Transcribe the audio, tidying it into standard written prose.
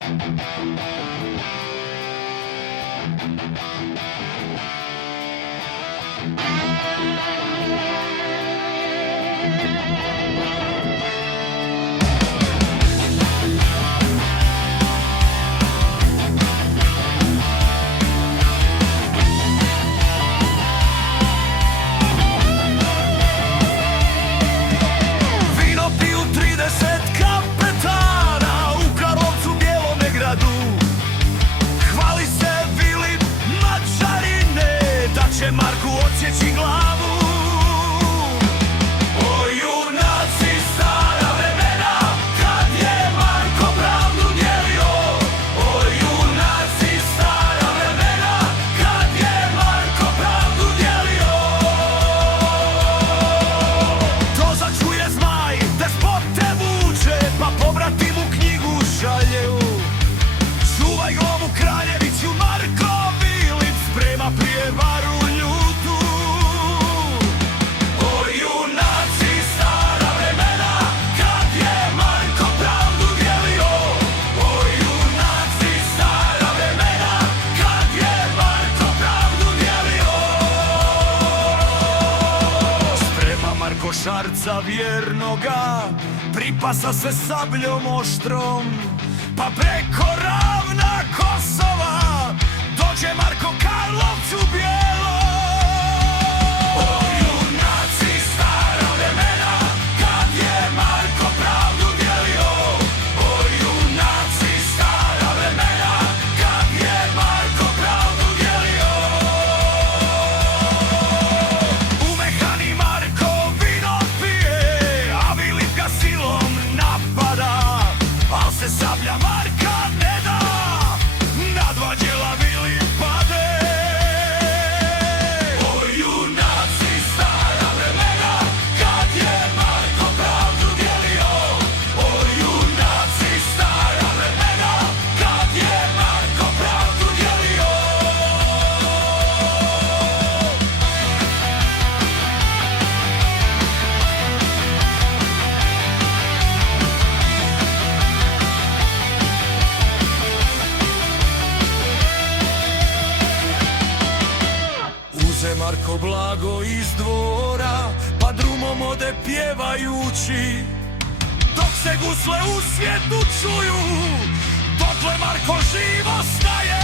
Vino piju 30 kapetana u Karlovcu, Bijelome gradu. Hvali se Vili Mačarine da će Marku odsjeći glavu. O junaci stara vremena, kad je Marko pravdu dijelio. O junaci stara vremena, kad je Marko pravdu dijelio. To začuje zmaj, despot te vuče, pa pobratimu knjigu šalju. Čuvaj glavu kraljeviću, Marko Vilić sprema prijevaru ljutu. O junaci stara vremena, kad je Marko pravdu dijelio. O junaci stara vremena, kad je Marko pravdu dijelio. Sprema Marko šarca vjernoga, pripasa se sabljom oštrom, pa preko ravna Kosova dođe Marko Karlovcu bijelo. O junaci stara vremena, kad je Marko pravdu dijelio. O junaci stara vremena, kad je Marko pravdu dijelio. Umehani Marko vino pije, a Vilip ga silom napada, al se sablja Marka ne da, na dva djela Vilip pade. O junaci stara vremena, kad je Marko pravdu dijelio. O junaci stara vremena, kad je Marko pravdu dijelio. Uze Marko blago iz dvora, pa drumom ode pjevajući. Dok se gusle u svijetu čuju, dokle Marko živo staje.